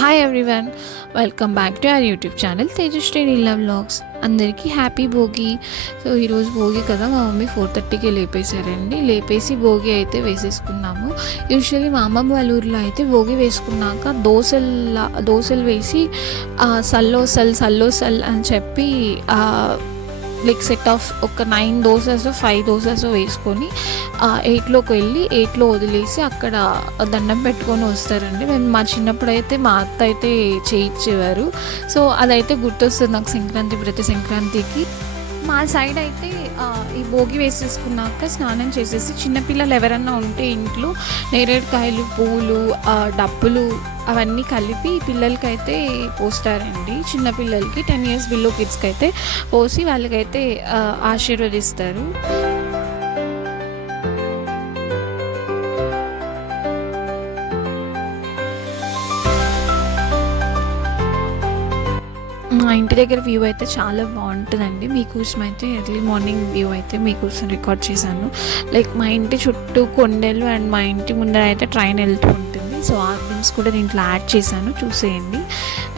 Hi everyone welcome back to our YouTube channel Tejashri Neela vlogs అందరికీ happy Bhogi. So ఈరోజు భోగి కదా మా mummy four థర్టీకి లేపేశారండి. లేపేసి భోగి అయితే వేసేసుకున్నాము. యూజువల్లీ మా అమ్మమ్మ వాళ్ళ ఊర్లో అయితే భోగి వేసుకున్నాక దోశల దోశలు వేసి సల్లోసల్ సల్లో సల్ సల్లో సల్ అని చెప్పి లైక్ సెట్ ఆఫ్ ఒక నైన్ దోసెస్ ఫైవ్ దోసెస్ వేసుకొని ఎయిట్లోకి వెళ్ళి ఎయిట్లో వదిలేసి అక్కడ దండం పెట్టుకొని వస్తారండి. మేము మా చిన్నప్పుడు అయితే మా అత్త అయితే చేయించేవారు. సో అదైతే గుర్తొస్తుంది నాకు సంక్రాంతి ప్రతి సంక్రాంతికి. మా సైడ్ అయితే ఈ భోగి వేసేసుకున్నాక స్నానం చేసేసి చిన్నపిల్లలు ఎవరన్నా ఉంటే ఇంట్లో నేరేడుకాయలు పూలు డబ్బులు అవన్నీ కలిపి పిల్లలకైతే పోస్తారండి. చిన్నపిల్లలకి టెన్ ఇయర్స్ బిలో కిడ్స్కి అయితే పోసి వాళ్ళకైతే ఆశీర్వదిస్తారు. మా ఇంటి దగ్గర వ్యూ అయితే చాలా బాగుంటుందండి. మీకోసం అయితే ఎర్లీ మార్నింగ్ వ్యూ అయితే మీకోసం రికార్డ్ చేశాను. లైక్ మా ఇంటి చుట్టూ కొండలు అండ్ మా ఇంటి ముందర అయితే ట్రైన్ వెళ్తూ ఉంటుంది. సో ఆ థింగ్స్ కూడా దీంట్లో యాడ్ చేశాను. చూసేయండి.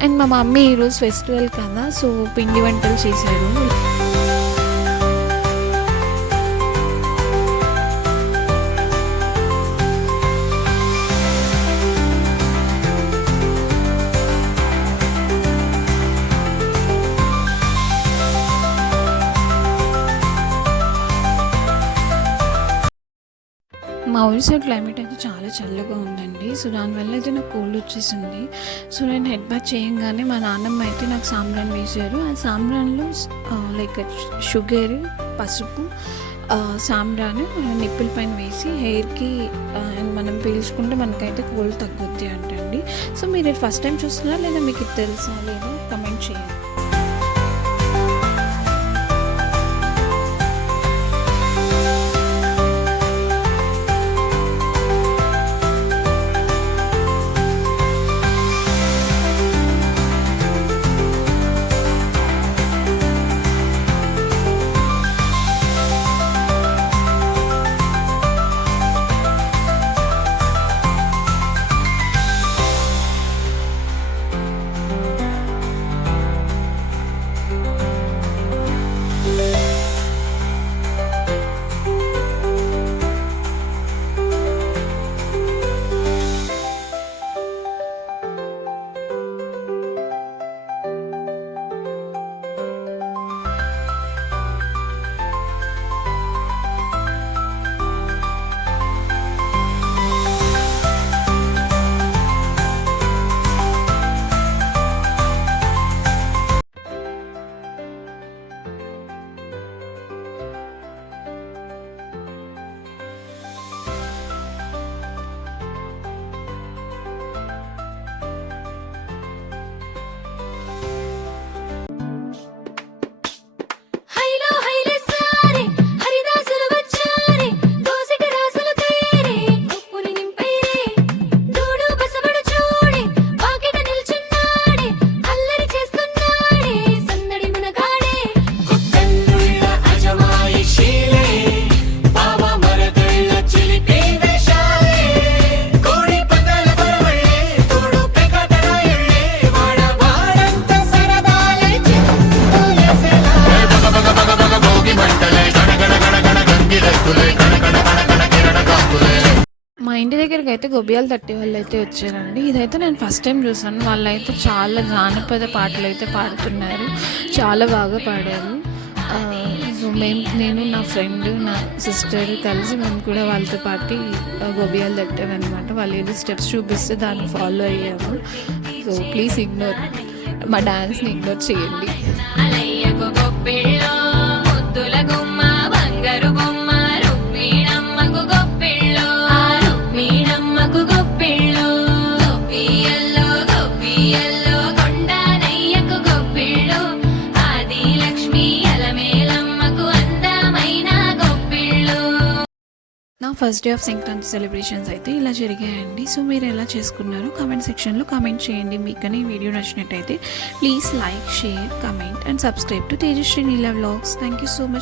అండ్ మా మమ్మీ ఈరోజు ఫెస్టివల్ కదా సో పిండి వంటలు చేశారు. మా ఊరి సైడ్ క్లైమేట్ అయితే చాలా చల్లగా ఉందండి. సో దానివల్ల అయితే నాకు కోల్డ్ వచ్చేసింది. సో నేను హెడ్ బాత్ చేయంగానే మా నాన్నమ్మ అయితే నాకు సాంబ్రాన్ వేశారు. ఆ సాంబ్రాన్లో లైక్ షుగర్ పసుపు సాంబ్రాన్ నిప్పుల పైన వేసి హెయిర్కి మనం పీల్చుకుంటే మనకైతే కోల్డ్ తగ్గుద్ది అంటండి. సో మీరు ఫస్ట్ టైం చూస్తున్నారా లేదా మీకు తెలుసా లేదా? కమెంట్ చేయండి. ఇంటి దగ్గరికి అయితే గొబ్బియాలు తట్టి వాళ్ళు అయితే వచ్చారండి. ఇదైతే నేను ఫస్ట్ టైం చూసాను. వాళ్ళైతే చాలా జానపద పాటలు అయితే పాడుతున్నారు. చాలా బాగా పాడారు. సో మేము నేను నా ఫ్రెండ్ నా సిస్టర్ కలిసి మేము కూడా వాళ్ళతో పాటు ఆ, గొబ్బియాలు తట్టామన్నమాట. వాళ్ళు ఏదో స్టెప్స్ చూపిస్తే దాన్ని ఫాలో అయ్యాము. So please ignore. మా డాన్స్ని ఇగ్నోర్ చేయండి. First day of Sankranti celebrations అయితే ఇలా జరిగాయండి. సో మీరు ఎలా చేసుకున్నారు కామెంట్ సెక్షన్లో కామెంట్ చేయండి. మీకు కానీ వీడియో నచ్చినట్టయితే please like share comment and subscribe to Tejashri Neela vlogs. Thank you so much.